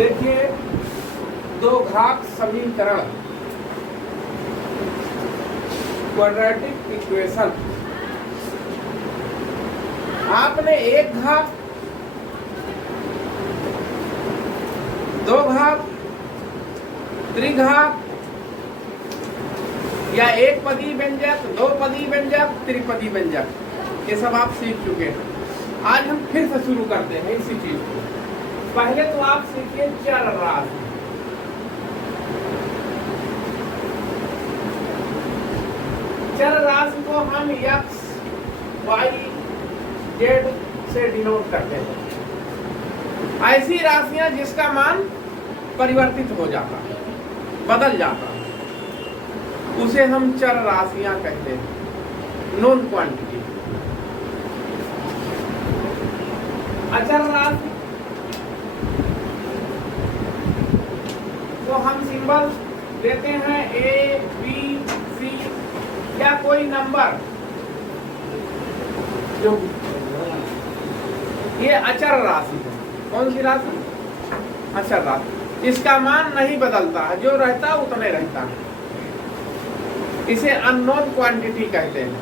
देखिए दो घात समीकरण क्वाड्रेटिक इक्वेशन। आपने एक घात, दो घात, त्रिघात या एक पदी व्यंजक, दो पदी व्यंजक, त्रिपदी व्यंजक, ये सब आप सीख चुके हैं। आज हम फिर से शुरू करते हैं इसी चीज को। पहले तो आप सीखिए चर राशि। चर राशि को हम x, y, z से डिनोट करते हैं। ऐसी राशियां जिसका मान परिवर्तित हो जाता है, बदल जाता है, उसे हम चर राशियां कहते हैं, नॉन क्वांटिटी। अचर राशि तो हम सिंबल देते हैं ए, बी, सी या कोई नंबर, जो ये अचर राशि है। कौन सी राशि? अचर राशि। इसका मान नहीं बदलता है, जो रहता है उतने रहता है। इसे अननोन क्वांटिटी कहते हैं।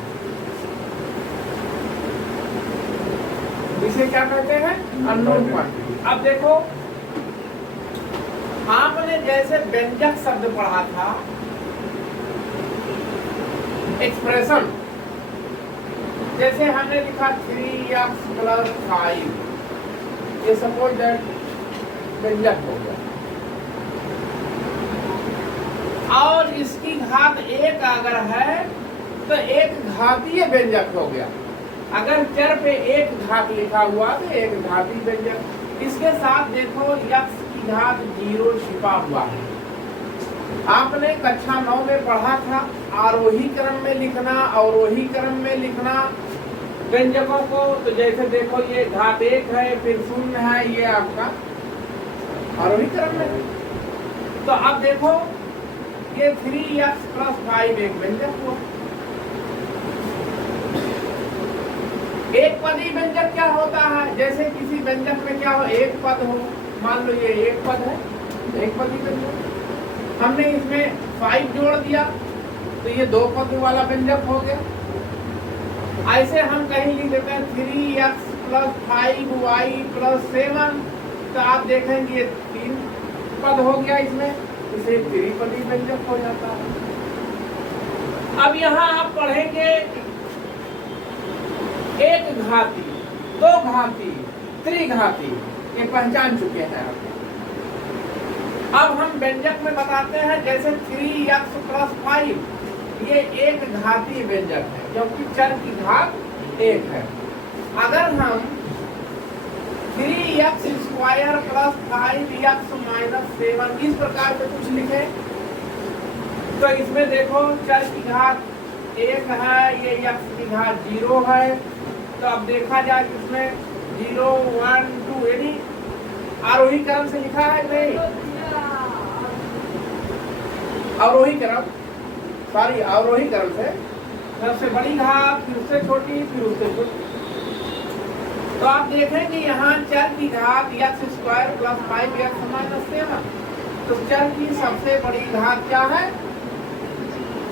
इसे क्या कहते हैं? Unknown quantity. अब देखो, आपने जैसे व्यंजक शब्द पढ़ा था, एक्सप्रेशन, जैसे हमने लिखा 3x + 5, ये सपोज दैट व्यंजक हो गया, और इसकी घात एक अगर है तो एक घातीय व्यंजक हो गया। अगर चर पे एक घात लिखा हुआ तो एक घातीय व्यंजक। इसके साथ देखो x की घात 0 छिपा हुआ है। आपने कक्षा 9 में पढ़ा था आरोही क्रम में लिखना, अवरोही क्रम में लिखना व्यंजकों को। तो जैसे देखो ये घात 1 है, फिर 0 है, ये आपका आरोही क्रम में है। तो अब देखो ये 3x + 5 एक व्यंजक हुआ। एक पदी व्यंजक क्या होता है? जैसे किसी व्यंजक में क्या हो, एक पद हो, मान लो ये एक पद है, एक पदी व्यंजक। हमने इसमें 5 जोड़ दिया तो ये 2 पद वाला व्यंजक हो गया। ऐसे हम कहीं लिख देते हैं 3x + 5y + 7, तो आप देखेंगे ये 3 पद हो गया इसमें, इसे त्रिपदी व्यंजक हो जाता है। अब यहाँ आप पढ़ेंगे एक घाती, दो घाती, त्रिघाती, ये पहचान चुके हैं आप। अब हम व्यंजक में बताते हैं, जैसे 3x + 5, ये एक घाती व्यंजक है क्योंकि चर की घात 1 है। अगर हम 3x² + 5x - 7 इस प्रकार से कुछ लिखे तो इसमें देखो चर की घात 1 है, ये x की घात 0 है। तो अब देखा जाए इसमें 0, 1, 2 यानी आरोही क्रम से लिखा है नहीं, अवरोही क्रम, सॉरी अवरोही क्रम से, सबसे बड़ी घात, फिर उससे छोटी, फिर उससे छोटी। तो आप देखेंगे यहाँ चर की घात x² + 5x - 7, तो चर की सबसे बड़ी घात क्या है?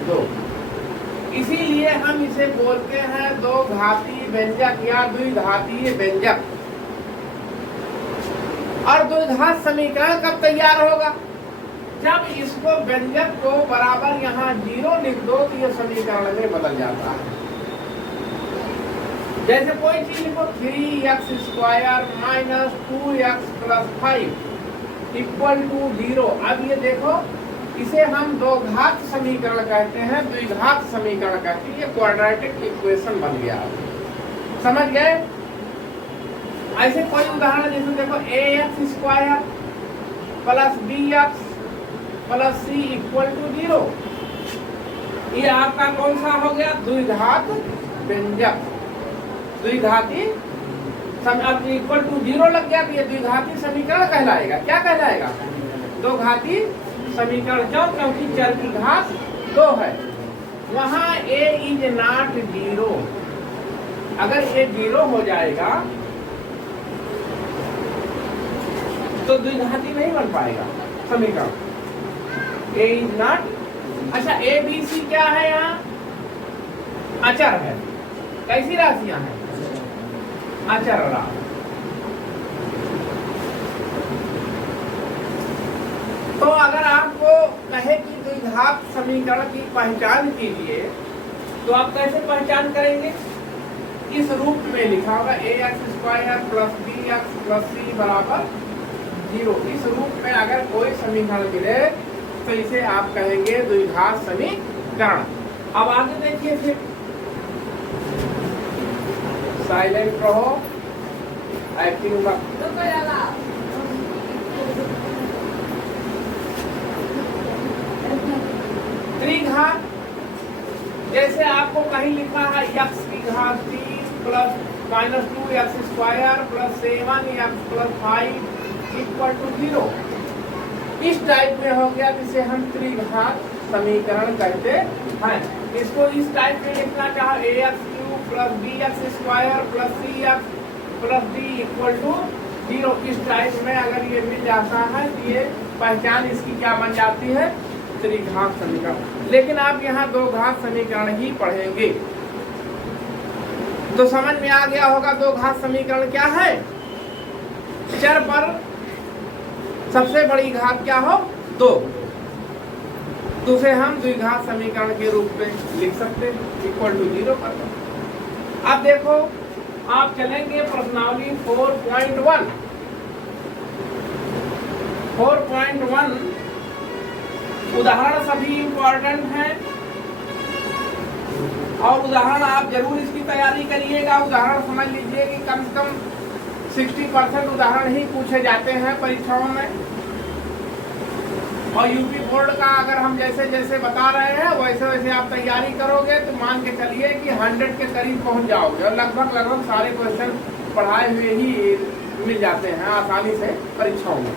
2। इसीलिए हम इसे बोलते हैं दो घातीय व्यंजक या द्विघातीय व्यंजक। और द्विघात समीकरण कब तैयार होगा? जब इसको व्यंजक को बराबर यहाँ 0 लिख दो तो ये समीकरण में बदल जाता है। जैसे कोई चीज को 3x² - 2x + 5 = 0। अब ये देखो, इसे हम दो घात समीकरण कहते हैं, द्विघात समीकरण कहते हैं। ये क्वाड्रेटिक इक्वेशन बन गया। समझ गए? ऐसे कोई उदाहरण जैसे देखो ax² + bx + c = 0। ये आपका कौन सा हो गया? द्विघात व्यंजक, द्विघाती। अब =0 लग गया तो ये द्विघाती समीकरण कहलाएगा। क्या कहलाएगा? दो घाती समीकरण। क्यों? क्योंकि चर की घात 2 है। वहां a = 0। अगर a 0 हो जाएगा तो द्विघाती नहीं बन पाएगा समीकरण। ए इज नॉट। अच्छा ए बी सी क्या है यहाँ? अचर है। कैसी राशियां हैं? अचर राशि। तो अगर आपको कहे कि द्विघात समीकरण की पहचान कीजिए तो आप कैसे पहचान करेंगे? इस रूप में लिखा होगा ax² + bx + c = 0। इस रूप में अगर कोई समीकरण मिले तो इसे आप कहेंगे द्विघात समीकरण। अब आगे देखिए, फिर साइलेंट रहो, एक्टिंग मत। त्रिघात, जैसे आपको कहीं लिखा है x की घात 3 + -2x² + 7x + 5 = 0। इस टाइप में हो गया जिसे हम त्रिघात समीकरण कहते हैं। इसको इस टाइप में लिखना चाहे ax³ + bx² + cx + d = 0। इस टाइप में अगर ये मिल जाता है तो ये पहचान इसकी क्या बन जाती है? त्रिघात समीकरण। लेकिन आप यहाँ दो घात समीकरण ही पढ़ेंगे तो समझ में आ गया होगा दो घात समीकरण क्या है। चर पर सबसे बड़ी घात क्या हो? 2। तो उसे हम द्विघात समीकरण के रूप में लिख सकते हैं =0 पर। अब देखो, आप चलेंगे प्रश्नावली 4.1। 4.1 उदाहरण सभी इम्पोर्टेंट हैं और उदाहरण आप जरूर इसकी तैयारी करिएगा। उदाहरण समझ लीजिए कि कम से कम 60% उदाहरण ही पूछे जाते हैं परीक्षाओं में। और यूपी बोर्ड का अगर हम जैसे जैसे बता रहे हैं वैसे वैसे आप तैयारी करोगे तो मान के चलिए कि 100 के करीब पहुंच जाओगे और लगभग सारे क्वेश्चन पढ़ाए हुए ही मिल जाते हैं आसानी से परीक्षाओं में।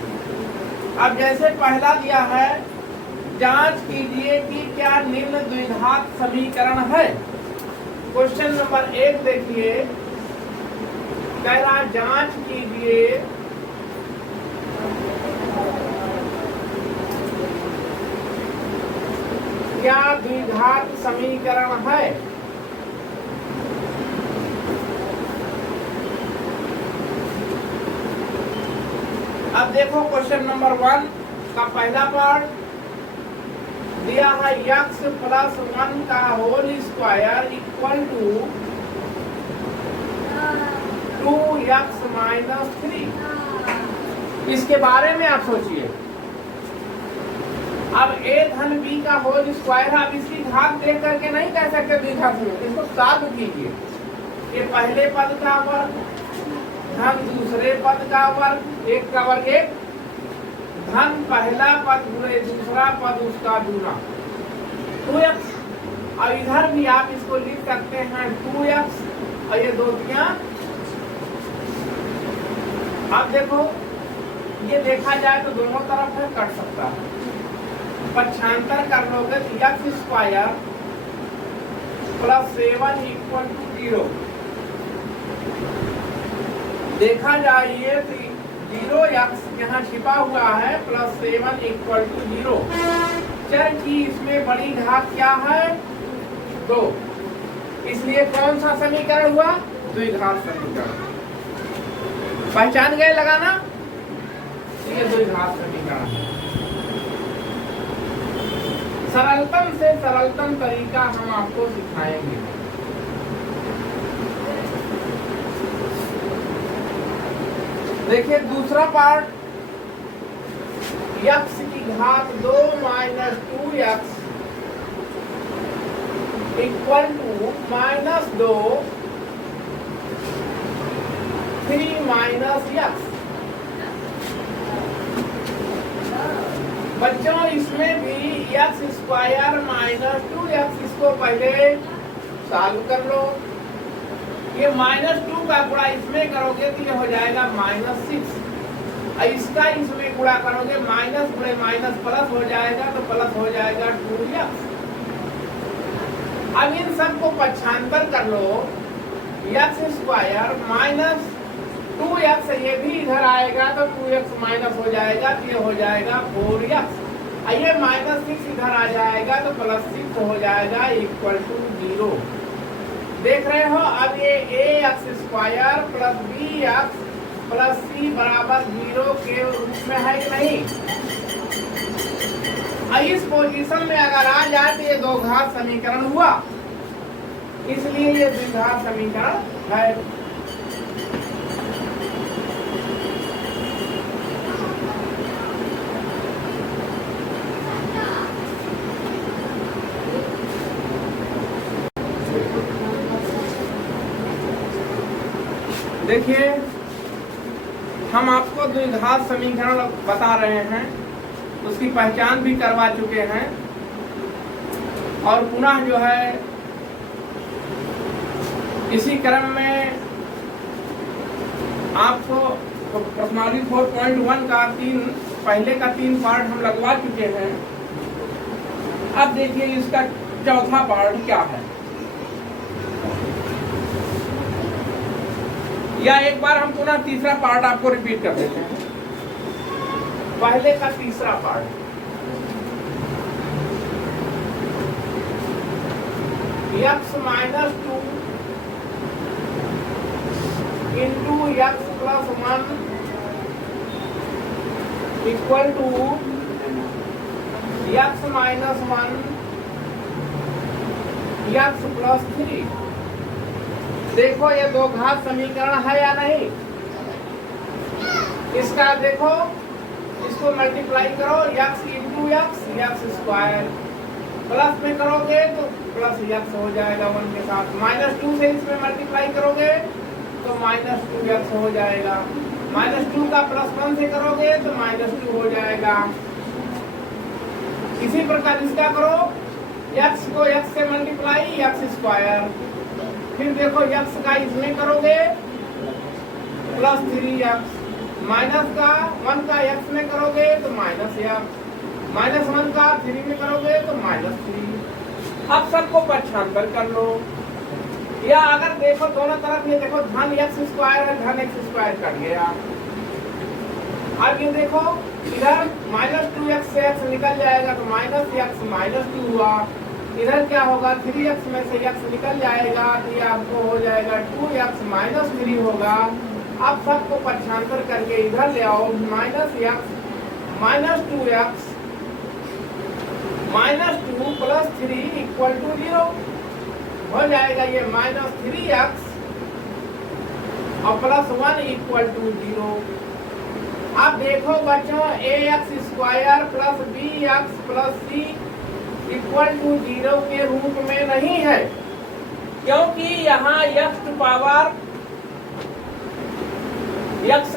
अब जैसे पहला दिया है, जांच कीजिए कि क्या निम्न द्विघात समीकरण है। क्वेश्चन नंबर 1 देखिए, कह रहा जांच कीजिए क्या द्विघात समीकरण है। अब देखो क्वेश्चन नंबर 1 का पहला पार्ट दिया है x + 1 का होल स्क्वायर = 2x - 3। इसके बारे में आप सोचिए। अब a धन b का होल स्क्वायर है। अब इसकी घात देख करके नहीं कह सकते द्विघात समीकरण। इसको सॉल्व कीजिए। ये पहले पद का वर्ग धन दूसरे पद का वर्ग, एक का वर्ग 1 धन पहला पद गुणे दूसरा पद उसका दूना 2x। और इधर भी आप इसको लिख सकते हैं 2x और ये 2 दिया। अब देखो, ये देखा जाए तो दोनों तरफ है, कट सकता है। पक्षांतर कर लोगे तो x² + 7 = 0। देखा जाए तो 0x यहाँ छिपा हुआ है +7 = 0। चर की इसमें बड़ी घात क्या है? 2। इसलिए कौन सा समीकरण हुआ? द्विघात समीकरण। पहचान गए लगाना? ये द्विघात समीकरण है। सरलतम से सरलतम तरीका हम आपको सिखाएंगे। देखिए दूसरा पार्ट, x की घात 2 - 2x = -2 3 - x। बच्चों इसमें भी x² - 2x, इसको पहले सॉल्व कर लो। ये -2 का गुणा इसमें करोगे तो ये हो जाएगा -6। इसका इसमें गुणा करोगे माइनस गुणे माइनस प्लस हो जाएगा तो प्लस हो जाएगा 2x। अब इन सबको पक्षांतर कर लो। x² - 2 2x ये भी इधर आएगा तो 2x माइनस हो जाएगा, तो ये हो जाएगा 4x। ये -6 इधर आ जाएगा तो +6 हो जाएगा इक्वल टू 0। देख रहे हो, अब ये ax² + bx + c बराबर 0 के रूप में है कि नहीं। इस पोजीशन में अगर आ जाए तो ये दो घात समीकरण हुआ, इसलिए ये द्विघात समीकरण है। देखिए, हम आपको द्विघात समीकरण बता रहे हैं, उसकी पहचान भी करवा चुके हैं, और पुनः जो है इसी क्रम में आपको प्रश्नावली 4.1 का पहले का 3 पार्ट हम लगवा चुके हैं। अब देखिए इसका चौथा पार्ट क्या है, या एक बार हम पुनः तीसरा पार्ट आपको रिपीट कर देते हैं। पहले का तीसरा part, x - 2 into x + 1 equal to x - 1 x + 3। देखो ये दो घात समीकरण है या नहीं। इसका देखो, इसको मल्टीप्लाई करो, x इंटू x² प्लस में करोगे तो +x हो जाएगा 1 के साथ, -2 से इसमें मल्टीप्लाई करोगे तो -2x हो जाएगा, -2 का +1 से करोगे तो -2 हो जाएगा। इसी प्रकार इसका करो, x को x से मल्टीप्लाई x², फिर देखो x का इसमें करोगे +3x, माइनस का 1 का x में करोगे तो -1 का 3 में करोगे तो -3। अब सबको पक्षांतर कर लो, या अगर देखो दोनों तरफ ये देखो धन x² है, धन x² कट गया। अब ये देखो इधर -2x से x निकल जाएगा तो -x -2 हुआ, इधर क्या होगा 3x में से x निकल जाएगा तो ये आपको हो जाएगा 2x -3 होगा। अब सबको पक्षांतर करके इधर ले आओ, -x -2x -2 + 3 इक्वल टू 0 हो जाएगा। ये -3x और +1 इक्वल टू 0। अब देखो बच्चों, ax² + bx + c equal to 0 के रूप में नहीं है, क्योंकि यहाँ x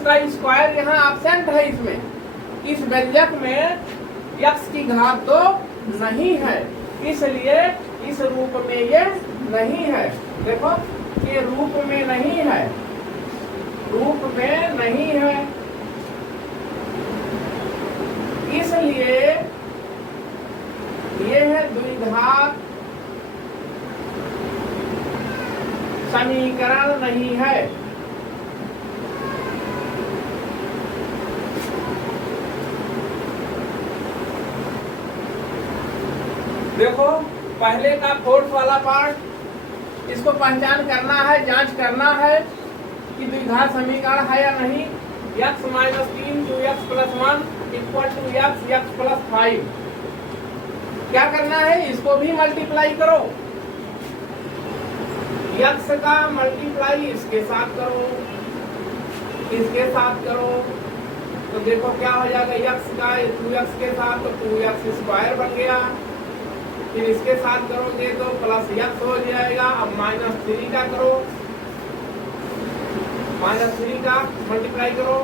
का स्क्वायर यहाँ एब्सेंट है। इसमें इस व्यंजक में x की घात तो नहीं है, इसलिए इस रूप में ये नहीं है। देखो ये रूप में नहीं है, रूप में नहीं है, इसलिए ये है द्विघात समीकरण नहीं है। देखो पहले का 4th वाला पार्ट, इसको पहचान करना है, जांच करना है कि द्विघात समीकरण है या नहीं। x - 3 2x + 1 equal to x + 5। क्या करना है, इसको भी मल्टीप्लाई करो, x का मल्टीप्लाई इसके साथ करो, इसके साथ करो, तो देखो क्या हो जाएगा, x का 2x के साथ तो 2x² बन गया, फिर इसके साथ करोगे तो +x हो जाएगा। अब -3 का करो, -3 का मल्टीप्लाई करो,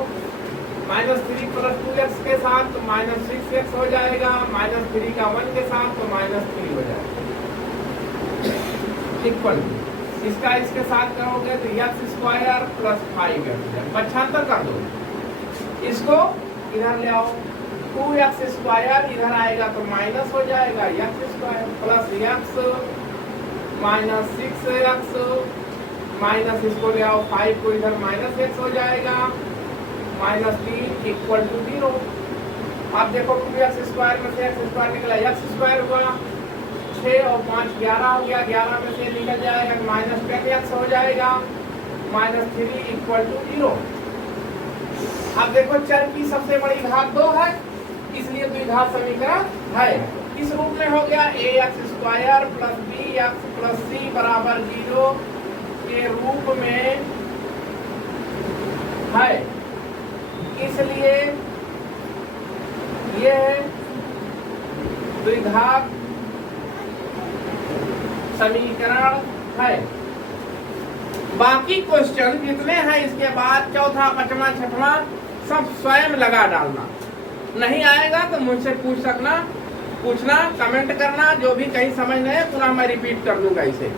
-3 + 2x के साथ तो -6x हो जाएगा, -3 का 1 के साथ तो -3 हो जाएगा इक्वल। इसका इसके साथ करोगे तो x² + 5x, पक्षांतर कर दो, इसको इधर ले आओ, 2x² इधर आएगा तो माइनस हो जाएगा x² + x -6x माइनस इसको ले आओ 5 को इधर माइनस एक्स हो जाएगा, -3 इक्वल टू 0। अब देखो 2x स्क्वायर में से x स्क्वायर निकला, x स्क्वायर हुआ 6 और 5 11 हो गया, 11 में से निकल जाएगा -10x हो जाएगा, -3 इक्वल टू 0। अब देखो चर की सबसे बड़ी घात 2 है, इसलिए द्विघात समीकरण है। इस रूप में हो गया ax square plus bx plus c बराबर 0 के रूप में है, इसलिए यह द्विघात समीकरण है। बाकी क्वेश्चन जितने हैं इसके बाद चौथा, पांचवा, छठवां सब स्वयं लगा डालना। नहीं आएगा तो मुझसे पूछना, कमेंट करना, जो भी कहीं समझ नहीं है पुनः मैं रिपीट कर दूंगा इसे।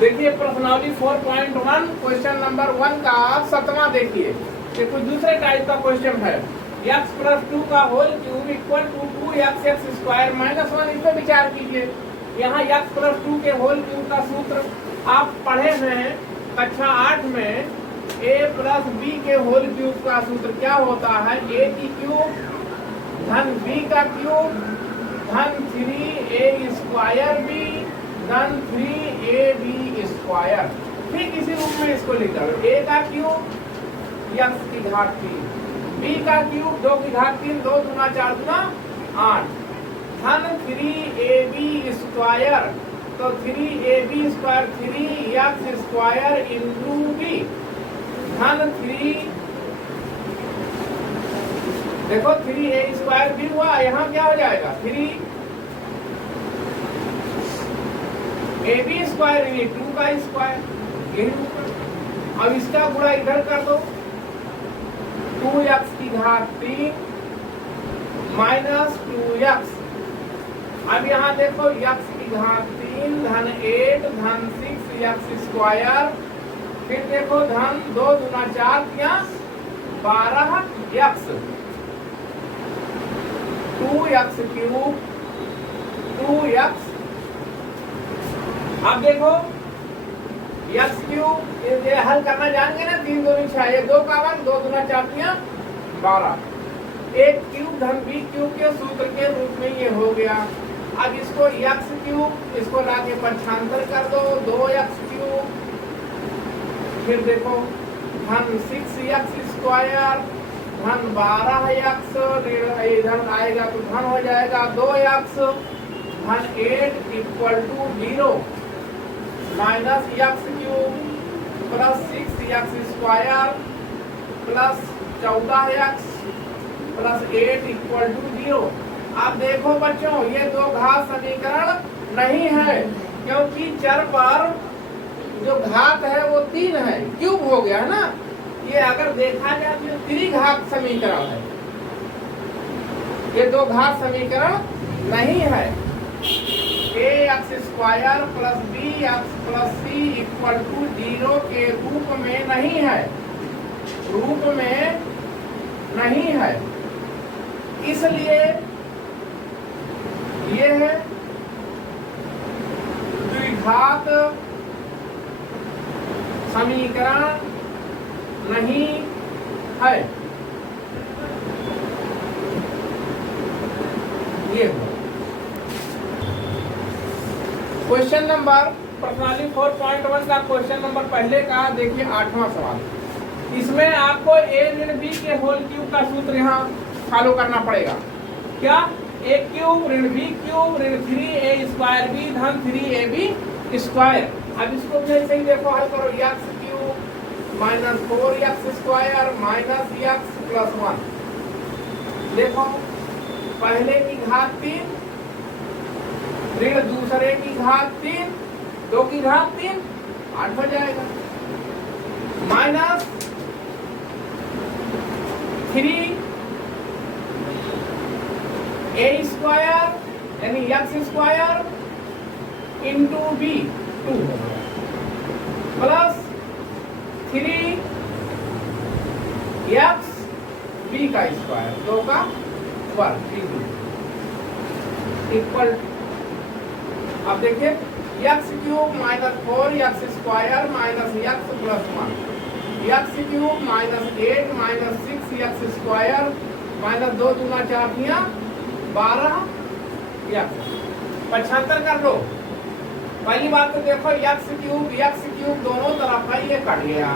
देखिए प्रश्नावली 4.1 क्वेश्चन नंबर 1 का 7वां देखिए, ये कुछ दूसरे टाइप का क्वेश्चन है। x प्लस 2 का whole cube equal to 2x square minus 1, इस पर विचार कीजिए। यहाँ x प्लस 2 के होल क्यूब का सूत्र आप पढ़े हैं कक्षा 8 में, a प्लस b के होल क्यूब का सूत्र क्या होता है, a की क्यूब धन b का क्यूब धन 3a स्क्वायर b धन 3ab स्क्वायर। ठीक इसी रूप में इसको लिख दो, a का क्यूब x की घात 3, b का क्यूब 2 की घात 3, 2 दूना 4 दूना 8 धन 3ab स्क्वायर, तो 3ab square 3x square into b धन 3, देखो 3a स्क्वायर भी हुआ, यहाँ क्या हो जाएगा 3ab स्क्वायर ये 2 का स्क्वायर। अब इसका गुणा इधर कर दो, 2x की घात 3 माइनस 2x। अब यहाँ देखो x की घात 3 धन 8 धन 6x स्क्वायर, फिर देखो धन 2 दूना 4 12x, 2x क्यूब 2x। अब देखो x क्यूब ये हल करना जानेंगे ना, 3 दूनी 6, ये 2 का 1, 2 दूना 4 12, एक क्यूब धन b क्यूब के सूत्र के रूप में ये हो गया। अब इसको x क्यूब इसको लाके पक्षांतर कर दो, 2x क्यूब, फिर देखो धन 6x स्क्वायर धन 12x, इधर आएगा तो धन हो जाएगा 2x धन 8 equal to 0 minus x cube plus 6x square plus 14x plus 8 equal to 0। आप देखो बच्चों ये दो घात समीकरण नहीं है, क्योंकि चर पर जो घात है वो 3 है, क्यूब हो गया है ना। ये अगर देखा जाए तो त्रिघात समीकरण है, ये दो घात समीकरण नहीं है। ax square plus bx plus c equal to 0 के रूप में नहीं है, रूप में नहीं है, इसलिए यह द्विघात समीकरण नहीं है। ये क्वेश्चन नंबर प्रश्नावली 4.1 का क्वेश्चन नंबर पहले का देखिए 8वां सवाल। इसमें आपको a ऋण b के होल क्यूब का सूत्र यहाँ फॉलो करना पड़ेगा। क्या a क्यूब ऋण b क्यूब ऋण 3a स्क्वायर b धन 3ab स्क्वायर। अब इसको फिर से ही देखो, हल करो, x cube minus 4x square minus x plus 1। देखो पहले की घात 3 ऋण दूसरे की घात 3, 2 की घात 3 8 हो जाएगा, माइनस 3a स्क्वायर यानी x square into b 2 plus 3x b का स्क्वायर 2 का वर्ग इक्वल। अब देखिए x cube minus 4 x square minus x plus 1 x cube minus 8 minus 6 x square minus 2 दूना 4 12 एक्स। 75 कर लो। पहली बात तो देखो एक्स क्यूब दोनों तरफ है, ये कट गया।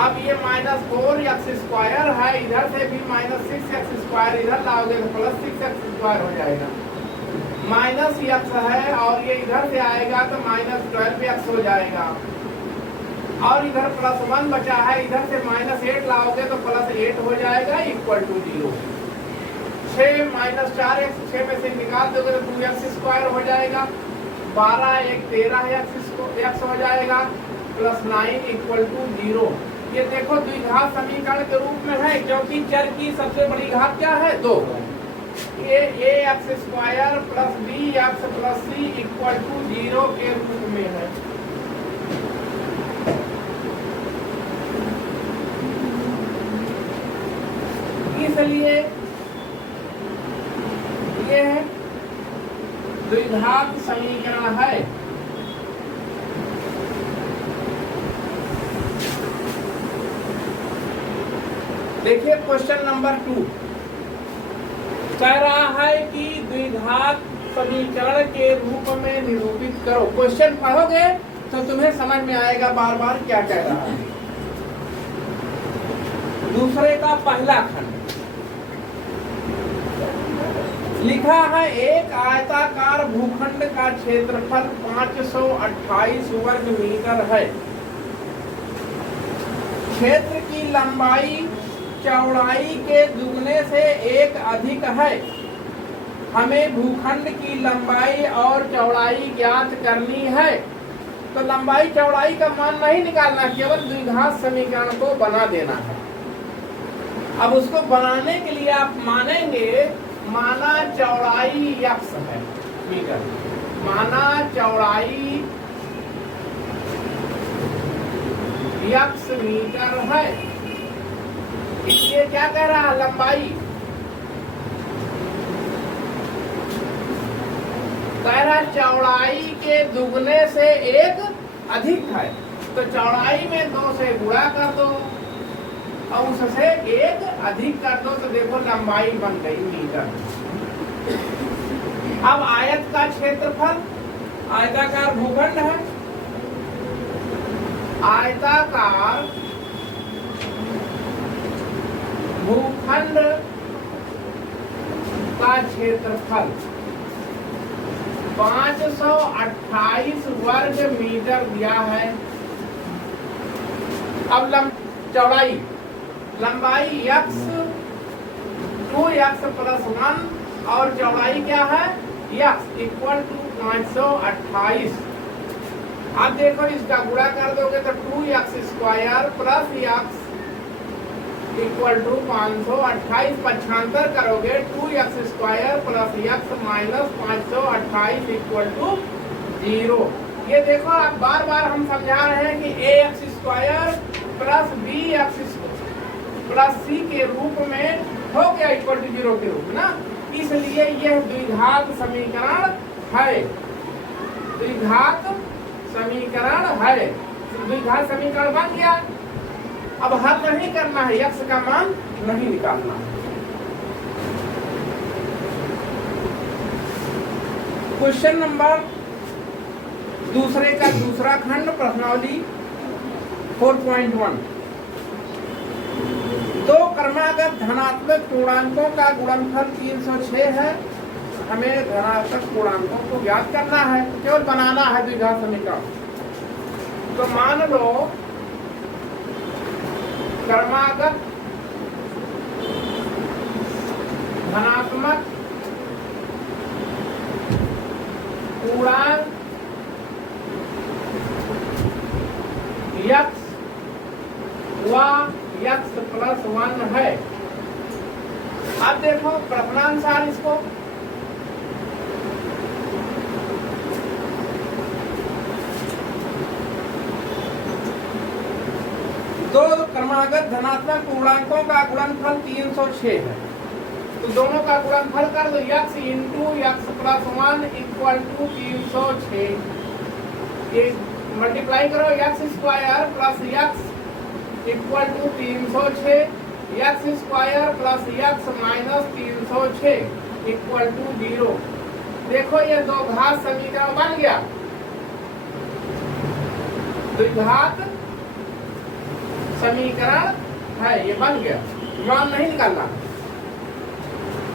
अब ये माइनस 4 एक्स स्क्वायर है, इधर से भी माइनस 6 एक्स स्क्वायर इधर लाओगे तो प्लस 6 एक्स स्क्वायर हो जाएगा। माइनस एक्स है और ये इधर से आएगा तो माइनस 12 एक्स हो जाएगा। और इधर प्लस 1 बचा है, इधर से माइनस 8 लाओगे तो प्लस 8 हो जाएगा इक्वल टू 0। 6 माइनस 4 एक्स, 6 में से निकाल दोगे तो 2 एक्स स्क्वायर हो जाएगा। 12 1 13 एक्स हो जाएगा प्लस 9 इक्वल टू 0। ये देखो द्विघात समीकरण के रूप में है, क्योंकि चर की सबसे बड़ी घात क्या है 2। ये A X square plus B X plus C equal to 0 के रूप में है। इसलिए ये द्विघात समीकरण है। देखिए क्वेश्चन नंबर 2 कह रहा है कि द्विघात समीकरण के रूप में निरूपित करो। क्वेश्चन पढ़ोगे तो तुम्हें समझ में आएगा बार बार क्या कह रहा है। दूसरे का पहला खंड लिखा है, एक आयताकार भूखंड का क्षेत्रफल 528 वर्ग मीटर है। क्षेत्र की लंबाई चौड़ाई के दुगने से 1 अधिक है। हमें भूखंड की लंबाई और चौड़ाई ज्ञात करनी है। तो लंबाई चौड़ाई का मान नहीं निकालना, केवल द्विघात समीकरण को बना देना है। अब उसको बनाने के लिए आप मानेंगे, माना चौड़ाई x है मीटर, माना चौड़ाई x मीटर है। इसलिए क्या कह रहा है, लंबाई कह रहा चौड़ाई के दुगने से 1 अधिक है। तो चौड़ाई में 2 से गुणा कर दो और उससे 1 अधिक कर दो, तो देखो लंबाई बन गई मीटर। अब आयत का क्षेत्रफल, आयताकार भूखंड है, आयताकार भूखंड का क्षेत्रफल 528 वर्ग मीटर दिया है। अब चौड़ाई, लंबाई x 2x प्लस 1 और चौड़ाई क्या है x इक्वल टू 528। अब देखो इसका गुणा कर दोगे तो 2x square plus x equal to 528। 75 करोगे 2x square plus x minus 528 equal to 0। ये देखो आप बार बार हम समझा रहे हैं कि ax square plus bx plus C के रूप में हो गया इक्वल टू 0 के रूप में ना। इसलिए यह द्विघात समीकरण है, द्विघात समीकरण है। द्विघात समीकरण बन गया। अब हल नहीं करना है, x का मान नहीं निकालना है। क्वेश्चन नंबर दूसरे का दूसरा खंड, प्रश्नावली 4.1। दो क्रमागत धनात्मक पूर्णांकों का गुणनफल 306 है। हमें धनात्मक पूर्णांकों को ज्ञात करना है, केवल बनाना है द्विघात समीकरण। तो मान लो क्रमागत धनात्मक पूर्णांक x व x प्लस 1 है। अब देखो प्रश्नानुसार इसको दो क्रमागत धनात्मक पूर्णांकों का गुणनफल 306 है। तो दोनों का गुणनफल कर दो, x into x plus 1 equal to 306। ये मल्टीप्लाई करो, x square plus x equal to 306, x square plus x minus 306 equal to 0। देखो ये दो घात समीकरण बन गया, द्विघात समीकरण है, ये बन गया, मान नहीं निकालना।